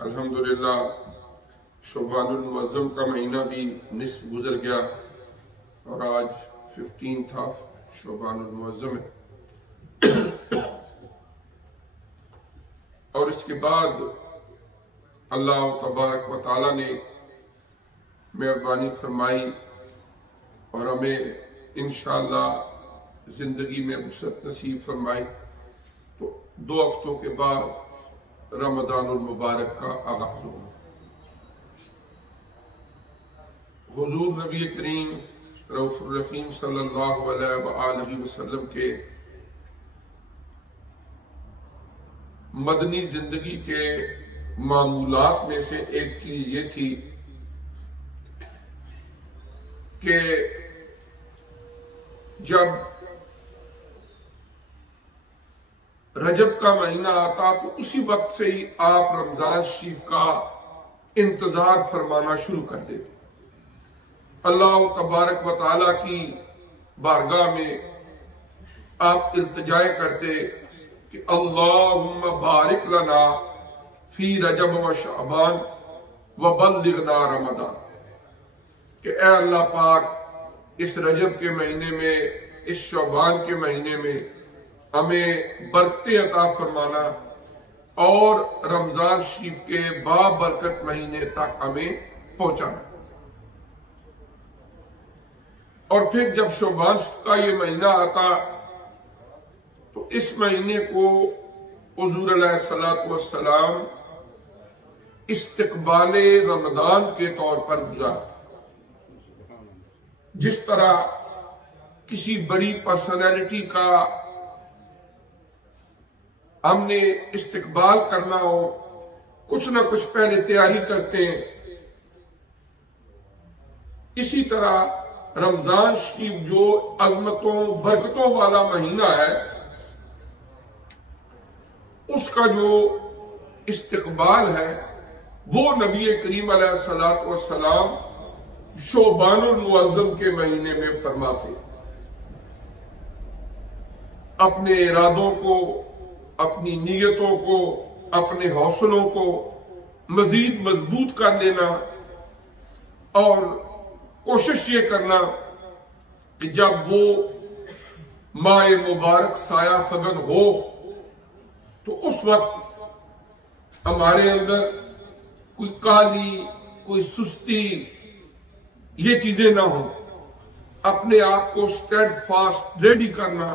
الحمدللہ شعبان المعظم کا مہینہ بھی نصف گزر گیا اور آج 15 تھا شعبان المعظم ہے اور اس کے بعد اللہ تبارک و تعالی نے مہربانی فرمائی اور ہمیں انشاءاللہ زندگی میں وسعت نصیب فرمائی تو 2 ہفتوں کے بعد رمضان المبارک کا آغاز ہوگا۔ حضور نبی کریم رؤوف الرحیم صلی اللہ علیہ وآلہ وسلم کے مدنی زندگی کے معمولات میں سے ایک چیز یہ تھی کہ جب رجب کا مہینہ آتا تو اسی وقت سے ہی آپ رمضان شریف کا انتظار فرمانا شروع کر دیتے۔ اللہ تبارک و تعالیٰ کی بارگاہ میں آپ التجا کرتے کہ اللہم بارک لنا فی رجب و شعبان وبلغنا رمضان، کہ اے اللہ پاک اس رجب کے مہینے میں، اس شعبان کے مہینے میں ہمیں برکتیں عطا فرمانا اور رمضان شریف کے بابرکت مہینے تک ہمیں پہنچانا۔ اور پھر جب شعبان کا یہ مہینہ آتا تو اس مہینے کو حضور علیہ السلام استقبال رمضان کے طور پر گزارا۔ جس طرح کسی بڑی پرسنالٹی کا ہم نے استقبال کرنا ہو، کچھ نہ کچھ پہلے تیاری کرتے ہیں، اسی طرح رمضان شریف جو عظمتوں برکتوں والا مہینہ ہے، اس کا جو استقبال ہے وہ نبی کریم علیہ السلام شعبان المعظم کے مہینے میں فرماتے۔ اپنے ارادوں کو، اپنی نیتوں کو، اپنے حوصلوں کو مزید مضبوط کر لینا اور کوشش یہ کرنا کہ جب وہ ماہ مبارک سایہ فگن ہو تو اس وقت ہمارے اندر کوئی کالی، کوئی سستی، یہ چیزیں نہ ہوں۔ اپنے آپ کو سٹیڈ فاسٹ ریڈی کرنا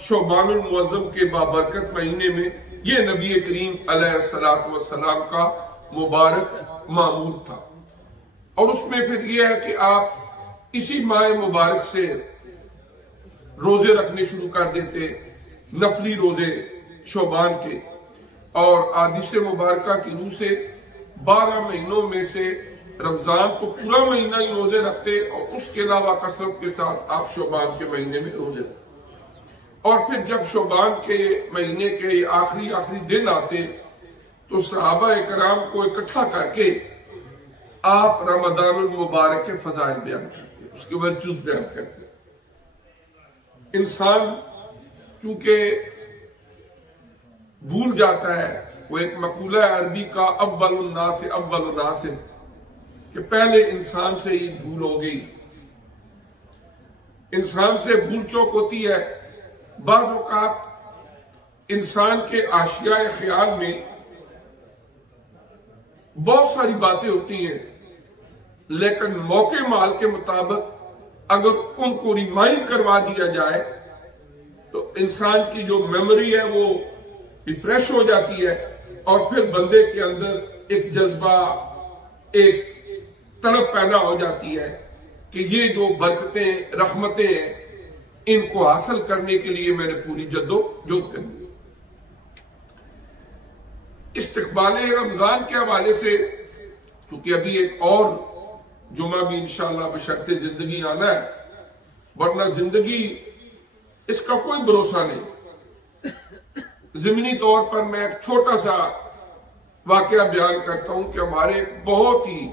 شعبان المعظم کے بابرکت مہینے میں یہ نبی کریم علیہ السلام کا مبارک معمول تھا۔ اور اس میں پھر یہ ہے کہ آپ اسی ماہ مبارک سے روزے رکھنے شروع کر دیتے، نفلی روزے شعبان کے، اور حدیث مبارکہ کی روح سے 12 مہینوں میں سے رمضان تو پورا مہینہ ہی روزے رکھتے اور اس کے علاوہ کثرت کے ساتھ آپ شعبان کے مہینے میں روزے رکھتے۔ اور پھر جب شعبان کے مہینے کے آخری دن آتے تو صحابہ اکرام کو اکٹھا کر کے آپ رمضان المبارک کے فضائل بیان کرتے، اس کے ورچوز بیان کرتے۔ انسان چونکہ بھول جاتا ہے، وہ ایک مقولہ عربی کا اول الناس کہ پہلے انسان سے ہی بھول ہو گئی۔ انسان سے بھول چوک ہوتی ہے۔ بعض اوقات انسان کے آشیاء خیال میں بہت ساری باتیں ہوتی ہیں، لیکن موقع مال کے مطابق اگر ان کو ریمائنڈ کروا دیا جائے تو انسان کی جو میموری ہے وہ ریفریش ہو جاتی ہے اور پھر بندے کے اندر ایک جذبہ، ایک طلب پیدا ہو جاتی ہے کہ یہ جو برکتیں، رحمتیں ہیں، ان کو حاصل کرنے کے لیے میں نے پوری جدوجہد کرنی۔ استقبال رمضان کے حوالے سے چونکہ ابھی ایک اور جمعہ بھی انشاءاللہ بشرط زندگی آنا ہے، ورنہ زندگی اس کا کوئی بھروسہ نہیں۔ ضمنی طور پر میں ایک چھوٹا سا واقعہ بیان کرتا ہوں کہ ہمارے بہت ہی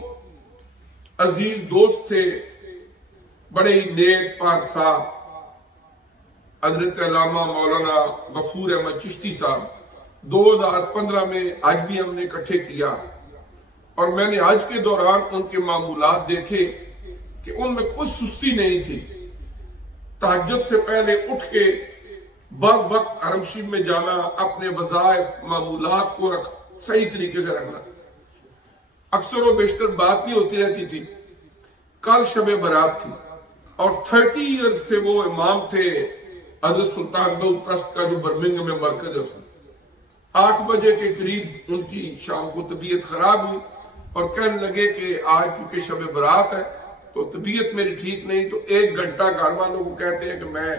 عزیز دوست تھے، بڑے ہی نیک پارسا، حضرت علامہ مولانا غفور احمد چشتی صاحب 2015 میں حج بھی ہم نے اکٹھے کیا، اور میں نے حج کے دوران ان کے معمولات دیکھے کہ ان میں کوئی سستی نہیں تھی۔ تہجد سے پہلے اٹھ کے بر وقت حرم شریف میں جانا، اپنے وظائف معمولات کو صحیح طریقے سے رکھنا۔ اکثر و بیشتر بات بھی ہوتی رہتی تھی۔ کل شب برات تھی اور 30 ایئرز سے وہ امام تھے حضرت سلطان بہو ٹرسٹ کا جو برمنگھم میں مرکز ہے، اس میں 8 بجے کے قریب ان کی شام کو طبیعت خراب ہوئی اور کہنے لگے کہ آج چونکہ شب برات ہے تو طبیعت میری ٹھیک نہیں، تو 1 گھنٹہ گھر والوں کو کہتے ہیں کہ میں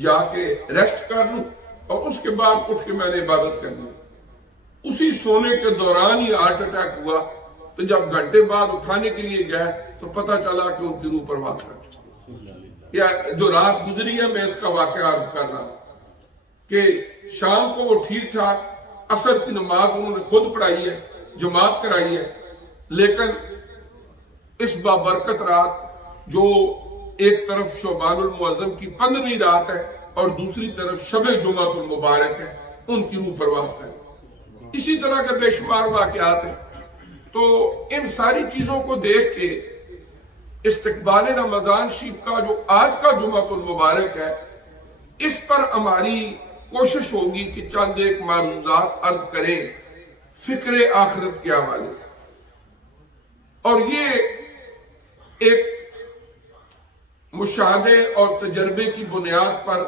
جا کے ریسٹ کر لوں اور اس کے بعد اٹھ کے میں نے عبادت کرنی۔ اسی سونے کے دوران ہی ہارٹ اٹیک ہوا، تو جب گھنٹے بعد اٹھانے کے لیے گئے تو پتہ چلا کہ ان کی روح پرواز کر چکی۔ یا جو رات گزری ہے میں اس کا واقعہ عرض کر رہا ہوں کہ شام کو وہ ٹھیک ٹھاک، عصر کی نماز انہوں نے خود پڑھائی ہے، جماعت کرائی ہے، لیکن اس بابرکت رات جو ایک طرف شعبان المعظم کی 15ویں رات ہے اور دوسری طرف شب جمعۃ المبارک ہے، ان کی روح پرواز ہے۔ اسی طرح کے بے شمار واقعات ہیں۔ تو ان ساری چیزوں کو دیکھ کے استقبال رمضان شریف کا جو آج کا جمعۃ المبارک ہے، اس پر ہماری کوشش ہوگی کہ چند ایک معروضات عرض کریں فکر آخرت کے حوالے سے، اور یہ ایک مشاہدے اور تجربے کی بنیاد پر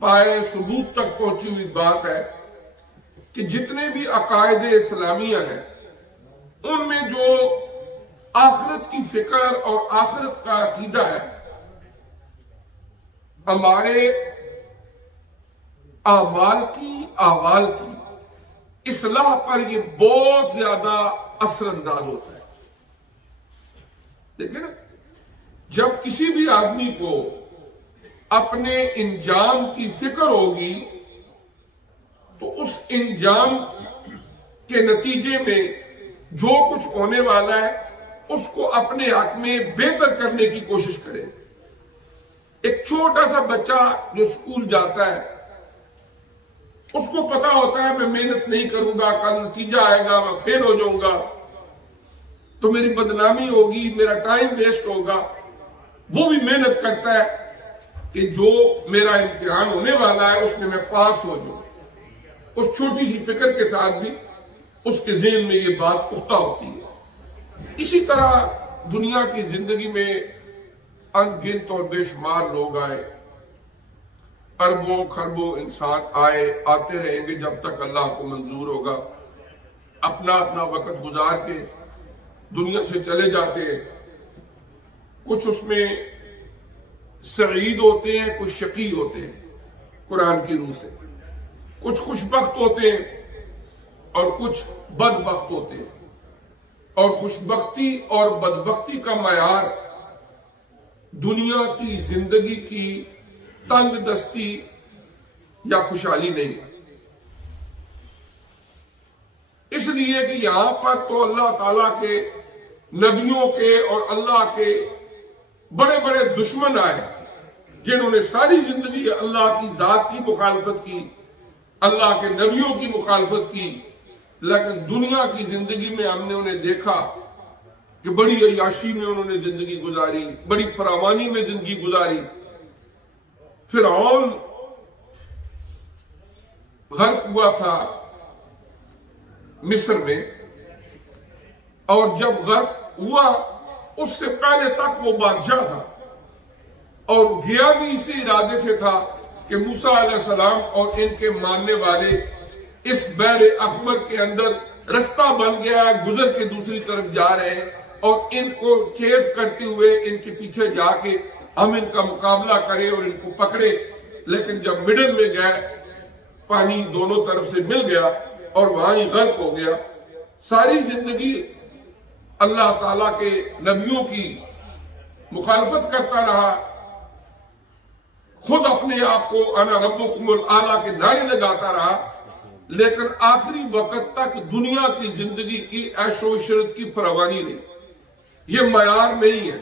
پائے ثبوت تک پہنچی ہوئی بات ہے کہ جتنے بھی عقائد اسلامیہ ہیں ان میں جو آخرت کی فکر اور آخرت کا عقیدہ ہے، ہمارے اعمال کی احوال کی اصلاح پر یہ بہت زیادہ اثر انداز ہوتا ہے۔ دیکھیں نا، جب کسی بھی آدمی کو اپنے انجام کی فکر ہوگی تو اس انجام کے نتیجے میں جو کچھ ہونے والا ہے اس کو اپنے حق میں بہتر کرنے کی کوشش کرے۔ ایک چھوٹا سا بچہ جو اسکول جاتا ہے، اس کو پتا ہوتا ہے میں محنت نہیں کروں گا، کل نتیجہ آئے گا، میں فیل ہو جاؤں گا تو میری بدنامی ہوگی، میرا ٹائم ویسٹ ہوگا۔ وہ بھی محنت کرتا ہے کہ جو میرا امتحان ہونے والا ہے اس میں میں پاس ہو جاؤں۔ اس چھوٹی سی فکر کے ساتھ بھی اس کے ذہن میں یہ بات پختہ ہوتی ہے۔ اسی طرح دنیا کی زندگی میں ان گنت اور بے شمار لوگ آئے، اربوں خربوں انسان آتے رہیں گے جب تک اللہ کو منظور ہوگا، اپنا اپنا وقت گزار کے دنیا سے چلے جاتے ہیں۔ کچھ اس میں سعید ہوتے ہیں، کچھ شقی ہوتے ہیں قرآن کی روح سے، کچھ خوشبخت ہوتے ہیں اور کچھ بدبخت ہوتے ہیں، اور خوشبختی اور بدبختی کا معیار دنیا کی زندگی کی تنگ دستی یا خوشحالی نہیں، اس لیے کہ یہاں پر تو اللہ تعالیٰ کے نبیوں کے اور اللہ کے بڑے بڑے دشمن آئے جنہوں نے ساری زندگی اللہ کی ذات کی مخالفت کی، اللہ کے نبیوں کی مخالفت کی، لیکن دنیا کی زندگی میں ہم نے انہیں دیکھا کہ بڑی عیاشی میں انہوں نے زندگی گزاری، بڑی فراوانی میں زندگی گزاری۔ فرعون غرق ہوا تھا مصر میں، اور جب غرق ہوا اس سے پہلے تک وہ بادشاہ تھا، اور گیا بھی اسی ارادے سے تھا کہ موسیٰ علیہ السلام اور ان کے ماننے والے اس بحر احمر کے اندر رستہ بن گیا، گزر کے دوسری طرف جا رہے ہیں، اور ان کو چیز کرتے ہوئے ان کے پیچھے جا کے ہم ان کا مقابلہ کریں اور ان کو پکڑے۔ لیکن جب مڈل میں گئے، پانی دونوں طرف سے مل گیا اور وہاں ہی غرق ہو گیا۔ ساری زندگی اللہ تعالیٰ کے نبیوں کی مخالفت کرتا رہا، خود اپنے آپ کو انا ربکم الاعلیٰ کے نعرے لگاتا رہا، لیکن آخری وقت تک دنیا کی زندگی کی عیش و عشرت کی فراوانی نہیں۔ یہ معیار نہیں ہے۔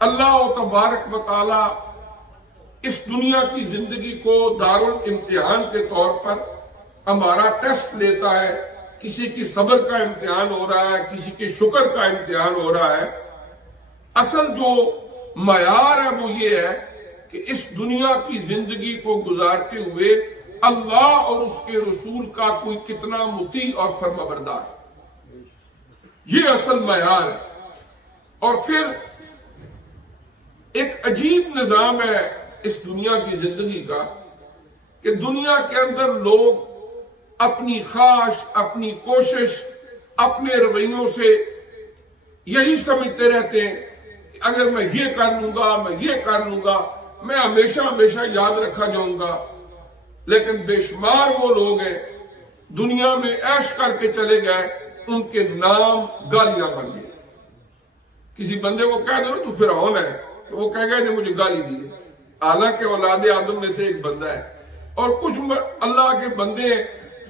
اللہ تبارک و تعالی اس دنیا کی زندگی کو دارالامتحان کے طور پر ہمارا ٹیسٹ لیتا ہے. کسی کی صبر کا امتحان ہو رہا ہے، کسی کے شکر کا امتحان ہو رہا ہے. اصل جو معیار ہے وہ یہ ہے کہ اس دنیا کی زندگی کو گزارتے ہوئے اللہ اور اس کے رسول کا کوئی کتنا مطیع اور فرمانبردار ہے. یہ اصل معیار ہے. اور پھر ایک عجیب نظام ہے اس دنیا کی زندگی کا کہ دنیا کے اندر لوگ اپنی خواہش، اپنی کوشش، اپنے رویوں سے یہی سمجھتے رہتے ہیں کہ اگر میں یہ کر لوں گا، میں یہ کر لوں گا، میں ہمیشہ ہمیشہ یاد رکھا جاؤں گا. لیکن بے شمار وہ لوگ ہیں دنیا میں عیش کر کے چلے گئے، ان کے نام گالیاں بن گئے. کسی بندے کو کہہ دو تو فرعون ہے، تو وہ کہہ گئے نے مجھے گالی دی ہے، حالانکہ اولاد آدم میں سے ایک بندہ ہے. اور کچھ اللہ کے بندے ہیں،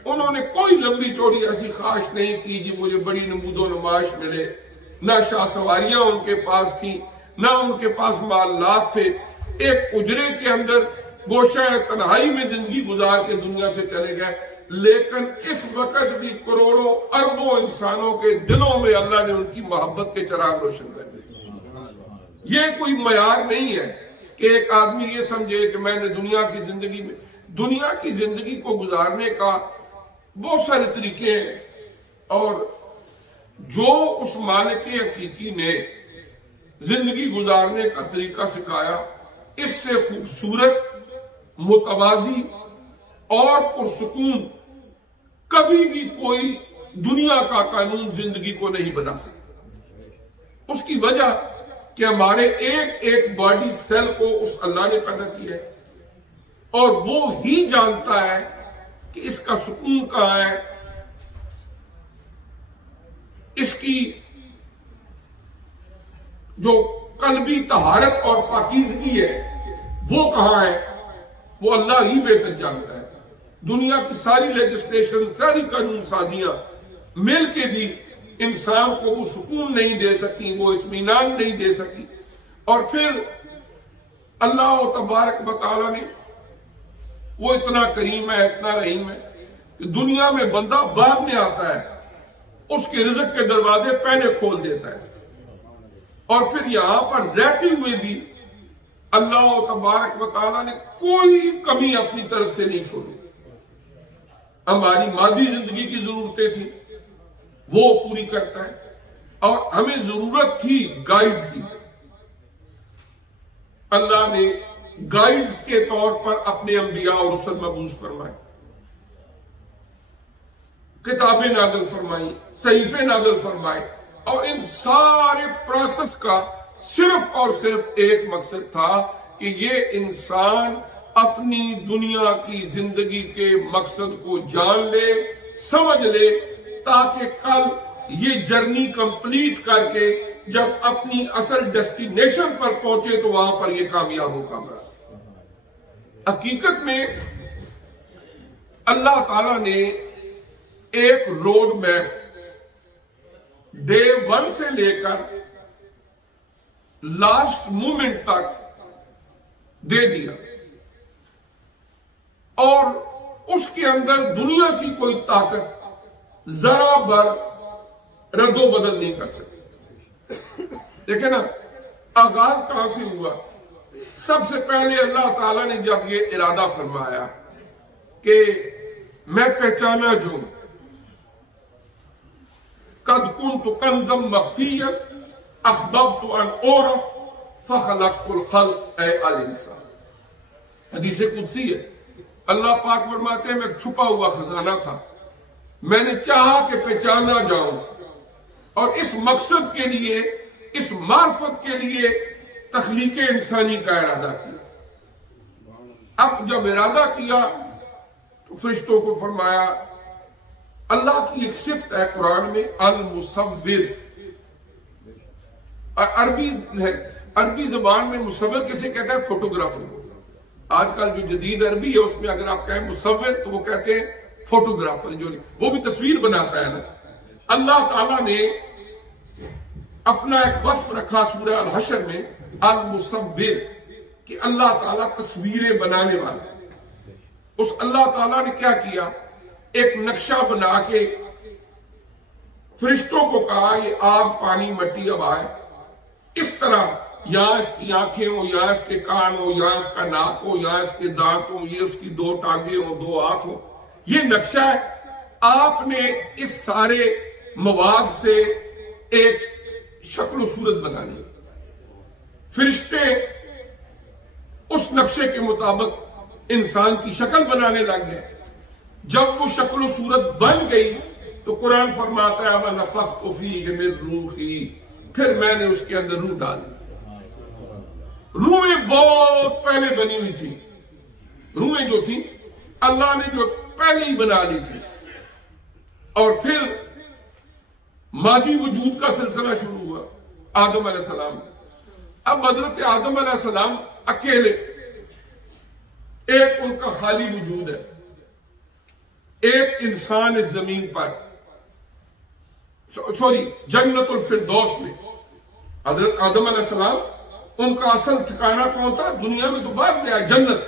انہوں نے کوئی لمبی چوڑی ایسی خواہش نہیں کی جی مجھے بڑی نمود و نمائش ملے. نہ شاہ سواریاں ان کے پاس تھیں، نہ ان کے پاس مالات تھے. ایک اجرے کے اندر گوشہ تنہائی میں زندگی گزار کے دنیا سے چلے گئے. لیکن اس وقت بھی کروڑوں اربوں انسانوں کے دلوں میں اللہ نے ان کی محبت کے چراغ روشن کر دیے. یہ کوئی معیار نہیں ہے کہ ایک آدمی یہ سمجھے کہ میں نے دنیا کی زندگی کو گزارنے کا بہت سارے طریقے ہیں. اور جو اس مالک حقیقی نے زندگی گزارنے کا طریقہ سکھایا، اس سے خوبصورت، متوازی اور پرسکون کبھی بھی کوئی دنیا کا قانون زندگی کو نہیں بنا سکتا. اس کی وجہ کہ ہمارے ایک ایک باڈی سیل کو اس اللہ نے پیدا کیا ہے، اور وہ ہی جانتا ہے کہ اس کا سکون کہاں ہے، اس کی جو قلبی طہارت اور پاکیزگی ہے وہ کہاں ہے. وہ اللہ ہی بہتر جانتا ہے. دنیا کی ساری لیجسلیشن، ساری قانون سازیاں مل کے بھی انسان کو وہ سکون نہیں دے سکی، وہ اطمینان نہیں دے سکی. اور پھر اللہ تبارک و تعالی نے، وہ اتنا کریم ہے، اتنا رحیم ہے کہ دنیا میں بندہ بعد میں آتا ہے، اس کے رزق کے دروازے پہلے کھول دیتا ہے. اور پھر یہاں پر رہتے ہوئے بھی اللہ تبارک و تعالی نے کوئی کمی اپنی طرف سے نہیں چھوڑی. ہماری مادی زندگی کی ضرورتیں تھیں وہ پوری کرتا ہے، اور ہمیں ضرورت تھی گائیڈ کی. اللہ نے گائیڈز کے طور پر اپنے انبیاء اور رسل مبعوث فرمائے، کتابیں نازل فرمائی، صحیفے نازل فرمائے. اور ان سارے پروسیس کا صرف اور صرف ایک مقصد تھا کہ یہ انسان اپنی دنیا کی زندگی کے مقصد کو جان لے، سمجھ لے، تاکہ کل یہ جرنی کمپلیٹ کر کے جب اپنی اصل ڈیسٹینیشن پر پہنچے تو وہاں پر یہ کامیاب ہو کامرا. حقیقت میں اللہ تعالی نے ایک روڈ میپ ڈے 1 سے لے کر لاسٹ مومنٹ تک دے دیا، اور اس کے اندر دنیا کی کوئی طاقت ذرا بر رد و بدل نہیں کر سکتی. دیکھیں نا، آغاز کہاں سے ہوا؟ سب سے پہلے اللہ تعالیٰ نے جب یہ ارادہ فرمایا کہ میں پہچانا جو قد کنت کنزا مخفیا احببت ان اعرف فخلقت الخلق اے الانسان. حدیث قدسی ہے، اللہ پاک فرماتے ہیں میں چھپا ہوا خزانہ تھا، میں نے چاہا کہ پہچانا جاؤں، اور اس مقصد کے لیے، اس معرفت کے لیے تخلیق انسانی کا ارادہ کیا. اب جب ارادہ کیا تو فرشتوں کو فرمایا، اللہ کی ایک صفت ہے قرآن میں المصور. عربی زبان میں مصور کسے کہتا ہے؟ فوٹوگرافر. آج کل جو جدید عربی ہے اس میں اگر آپ کہیں مصور تو وہ کہتے ہیں فوٹوگرافر، جو وہ بھی تصویر بناتا ہے نا. اللہ تعالیٰ نے اپنا ایک وصف رکھا سورہ الحشر میں، المصور. کہ اللہ تعالیٰ تصویریں بنانے والا ہے۔ اس اللہ تعالیٰ نے کیا کیا، ایک نقشہ بنا کے فرشتوں کو کہا یہ آگ پانی مٹی اب آئے، اس طرح یہاں اس کی آنکھیں ہوں، یہاں اس کے کان ہوں، یہاں اس کا ناک ہو، یہاں اس کے دانت ہوں، یہ اس کی 2 ٹانگیں ہوں، 2 ہاتھ ہوں، یہ نقشہ ہے۔ آپ نے اس سارے مواد سے ایک شکل و صورت بنا لی، فرشتے اس نقشے کے مطابق انسان کی شکل بنانے لگ گئے۔ جب وہ شکل و صورت بن گئی تو قرآن فرماتا ہے وَنَفَخْتُ فِيهِ مِن رُوحِي، پھر میں نے اس کے اندر روح ڈال دی۔ روحیں بہت پہلے بنی ہوئی تھی، روحیں جو تھی اللہ نے جو پہلے ہی بنا لی تھی، اور پھر مادی وجود کا سلسلہ شروع ہوا آدم علیہ السلام۔ اب حضرت آدم علیہ السلام اکیلے، ایک ان کا خالی وجود ہے، ایک انسان اس زمین پر، جنت الفردوس میں حضرت آدم علیہ السلام، ان کا اصل ٹھکانہ کون تھا؟ دنیا میں تو بعد میں آیا، جنت۔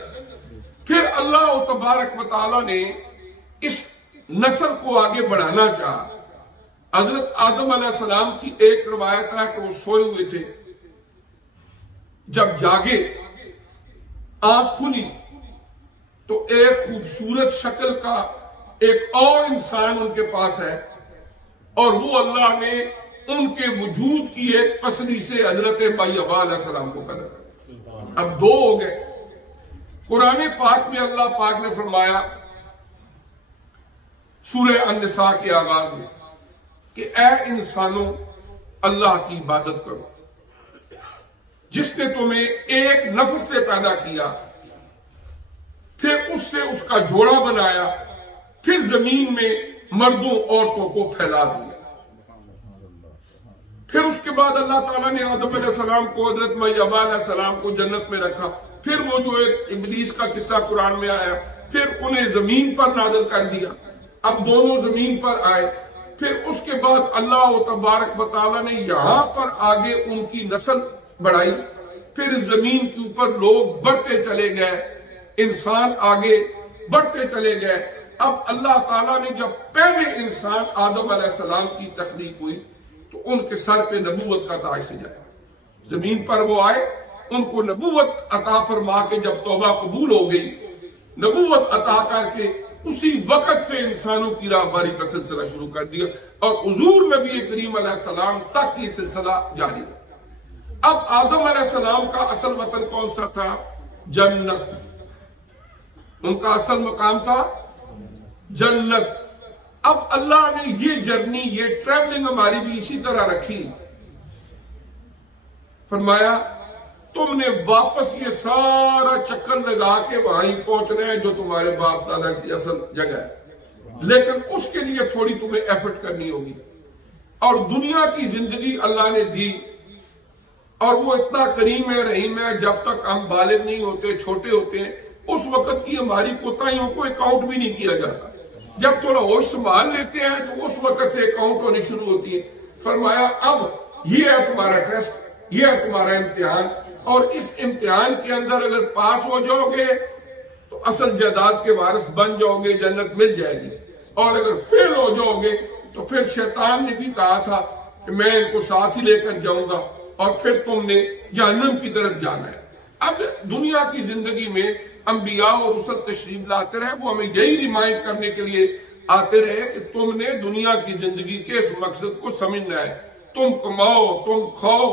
پھر اللہ تبارک و تعالیٰ نے اس نسل کو آگے بڑھانا چاہا۔ حضرت آدم علیہ السلام کی ایک روایت ہے کہ وہ سوئے ہوئے تھے، جب جاگے آنکھ کھلی تو ایک خوبصورت شکل کا ایک اور انسان ان کے پاس ہے، اور وہ اللہ نے ان کے وجود کی ایک پسلی سے حضرت حوا علیہ السلام کو پیدا کر، اب 2 ہو گئے۔ قرآن پاک میں اللہ پاک نے فرمایا سورہ النساء کے آغاز میں کہ اے انسانوں اللہ کی عبادت کرو، جس نے تمہیں ایک نفس سے پیدا کیا، پھر اس سے اس کا جوڑا بنایا، پھر زمین میں مردوں عورتوں کو پھیلا دیا۔ پھر اس کے بعد اللہ تعالیٰ نے آدم علیہ السلام کو، حضرت حوا علیہ السلام کو جنت میں رکھا، پھر وہ جو ایک ابلیس کا قصہ قرآن میں آیا، پھر انہیں زمین پر نازل کر دیا، اب دونوں زمین پر آئے۔ پھر اس کے بعد اللہ تبارک و تعالیٰ نے یہاں پر آگے ان کی نسل بڑھائی، پھر اس زمین کے اوپر لوگ بڑھتے چلے گئے، انسان آگے بڑھتے چلے گئے۔ اب اللہ تعالیٰ نے جب پہلے انسان آدم علیہ السلام کی تخلیق ہوئی تو ان کے سر پہ نبوت کا تاج سجایا، زمین پر وہ آئے، ان کو نبوت عطا فرما کے جب توبہ قبول ہو گئی، نبوت عطا کر کے اسی وقت سے انسانوں کی راہباری کا سلسلہ شروع کر دیا، اور حضور نبی کریم علیہ السلام تک یہ سلسلہ جاری ہے۔ اب آدم علیہ السلام کا اصل وطن کون سا تھا؟ جنت۔ ان کا اصل مقام تھا جنت۔ اب اللہ نے یہ جرنی، یہ ٹریولنگ ہماری بھی اسی طرح رکھی، فرمایا تم نے واپس یہ سارا چکر لگا کے وہیں پہنچنا ہے جو تمہارے باپ دادا کی اصل جگہ ہے، لیکن اس کے لیے تھوڑی تمہیں ایفرٹ کرنی ہوگی۔ اور دنیا کی زندگی اللہ نے دی، اور وہ اتنا کریم ہے، رحیم ہے، جب تک ہم بالغ نہیں ہوتے، چھوٹے ہوتے ہیں، اس وقت کی ہماری کوتاہیوں کو اکاؤنٹ بھی نہیں کیا جاتا۔ جب تھوڑا ہوش سنبھال لیتے ہیں تو اس وقت سے اکاؤنٹ ہونی شروع ہوتی ہے۔ فرمایا اب یہ ہے تمہارا ٹیسٹ، یہ ہے تمہارا امتحان، اور اس امتحان کے اندر اگر پاس ہو جاؤ گے تو اصل جائیداد کے وارث بن جاؤ گے، جنت مل جائے گی، اور اگر فیل ہو جاؤ گے تو پھر شیطان نے بھی کہا تھا کہ میں ان کو ساتھ ہی لے کر جاؤں گا، اور پھر تم نے جہنم کی طرف جانا ہے۔ اب دنیا کی زندگی میں انبیاء اور رسل تشریف لاتے رہے، وہ ہمیں یہی ریمائنڈ کرنے کے لیے آتے رہے کہ تم نے دنیا کی زندگی کے اس مقصد کو سمجھنا ہے۔ تم کماؤ، تم کھاؤ،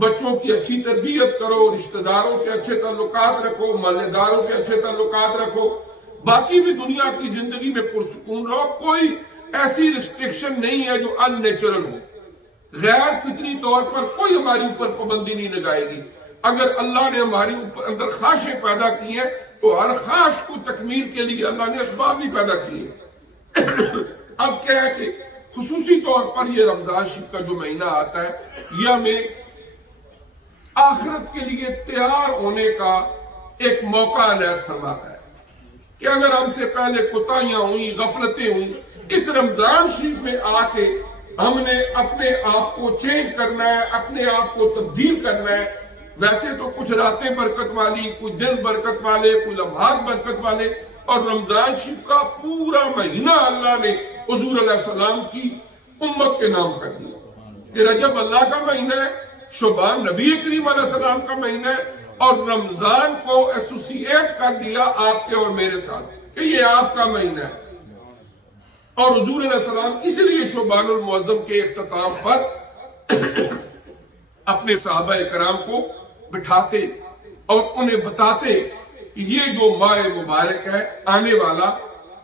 بچوں کی اچھی تربیت کرو، رشتہ داروں سے اچھے تعلقات رکھو، محلے داروں سے اچھے تعلقات رکھو، باقی بھی دنیا کی زندگی میں پرسکون رہو۔ کوئی ایسی ریسٹرکشن نہیں ہے جو ان نیچرل ہو، غیر فطری طور پر کوئی ہماری اوپر پابندی نہیں لگائے گی۔ اگر اللہ نے ہماری اندر خواہشیں پیدا کی ہیں تو ہر خواہش کو تکمیل کے لیے اللہ نے اسباب بھی پیدا کیے۔ اب کیا ہے کہ خصوصی طور پر یہ رمضان شریف کا جو مہینہ آتا ہے، یہ ہمیں آخرت کے لیے تیار ہونے کا ایک موقع عنایت فرماتا ہے کہ اگر ہم سے پہلے کوتاہیاں ہوئیں، غفلتیں ہوئیں، اس رمضان شریف میں آ کے ہم نے اپنے آپ کو چینج کرنا ہے، اپنے آپ کو تبدیل کرنا ہے، ویسے تو کچھ راتیں برکت والی، کچھ دن برکت والے، کچھ لمحات برکت والے، اور رمضان شریف کا پورا مہینہ اللہ نے حضور علیہ السلام کی امت کے نام کر دیا کہ رجب اللہ کا مہینہ ہے، شعبان نبی کریم علیہ السلام کا مہینہ ہے، اور رمضان کو ایسوسیٹ کر دیا آپ کے اور میرے ساتھ کہ یہ آپ کا مہینہ ہے۔ اور حضور علیہ السلام اس لیے شعبان المعظم کے اختتام پر اپنے صحابہ کرام کو بٹھاتے اور انہیں بتاتے کہ یہ جو ماہ مبارک ہے آنے والا،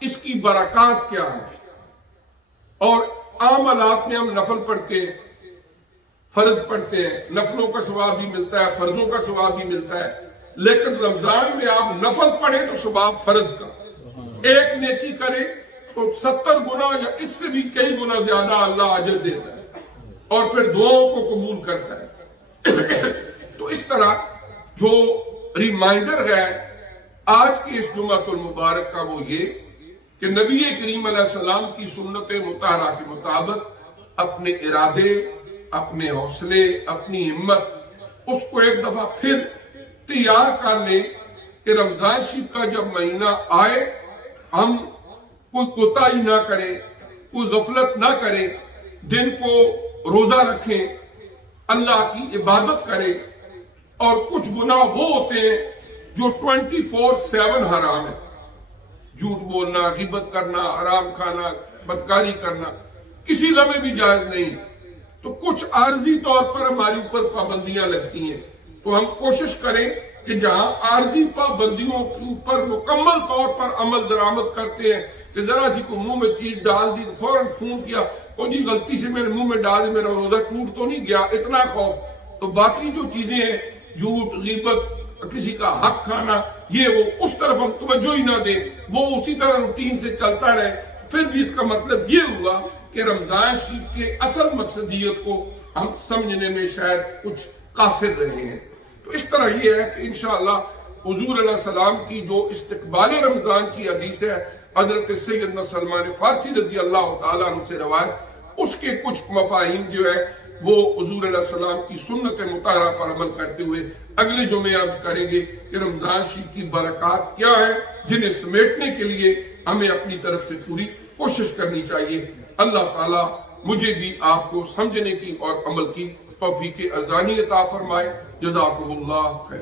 اس کی برکات کیا ہے۔ اور عام حالات میں ہم نفل پڑھتے ہیں، فرض پڑھتے ہیں، نفلوں کا ثواب بھی ملتا ہے، فرضوں کا ثواب بھی ملتا ہے، لیکن رمضان میں آپ نفل پڑھیں تو ثواب فرض کا، ایک نیکی کرے تو 70 گنا یا اس سے بھی کئی گنا زیادہ اللہ اجر دیتا ہے اور پھر دعاؤں کو قبول کرتا ہے۔ تو اس طرح جو ریمائنڈر ہے آج کی اس جمعۃ المبارک کا وہ یہ کہ نبی کریم علیہ السلام کی سنت مطہرہ کے مطابق اپنے ارادے، اپنے حوصلے، اپنی ہمت، اس کو ایک دفعہ پھر تیار کر لیں کہ رمضان شریف کا جب مہینہ آئے ہم کوئی کوتاہی نہ کریں، کوئی غفلت نہ کریں، دن کو روزہ رکھیں، اللہ کی عبادت کریں۔ اور کچھ گناہ وہ ہوتے ہیں جو 24/7 حرام ہے، جھوٹ بولنا، غیبت کرنا، حرام کھانا، بدکاری کرنا کسی لمحے بھی جائز نہیں۔ تو کچھ عارضی طور پر ہماری اوپر پابندیاں لگتی ہیں، تو ہم کوشش کریں کہ جہاں عارضی پابندیوں کے اوپر مکمل طور پر عمل درآمد کرتے ہیں کہ ذرا سی کو منہ میں چیز ڈال دی تو فوراً فون کیا، او جی غلطی سے میرے منہ میں ڈال دی، میرا روزہ ٹوٹ تو نہیں گیا، اتنا خوف۔ تو باقی جو چیزیں ہیں، جھوٹ، غیبت، کسی کا حق کھانا، یہ وہ اس طرف ہم توجہ ہی نہ دیں، وہ اسی طرح روٹین سے چلتا رہے۔ پھر بھی اس کا مطلب یہ ہوا کہ رمضان شریف کے اصل مقصدیت کو ہم سمجھنے میں شاید کچھ قاصر رہے ہیں۔ تو اس طرح یہ ہے کہ انشاءاللہ حضور علیہ السلام کی جو استقبال رمضان کی حدیث ہے، حضرت سیدنا سلمان فارسی رضی اللہ تعالیٰ عنہ سے روایت، اس کے کچھ مفاہیم جو ہے وہ حضور علیہ السلام کی سنت مطہرہ پر عمل کرتے ہوئے اگلے جمعے عرض کریں گے کہ رمضان شریف کی برکات کیا ہیں، جنہیں سمیٹنے کے لیے ہمیں اپنی طرف سے پوری کوشش کرنی چاہیے۔ اللہ تعالیٰ مجھے بھی آپ کو سمجھنے کی اور عمل کی توفیق ازانی عطا فرمائے۔ جزاکم اللہ خیر۔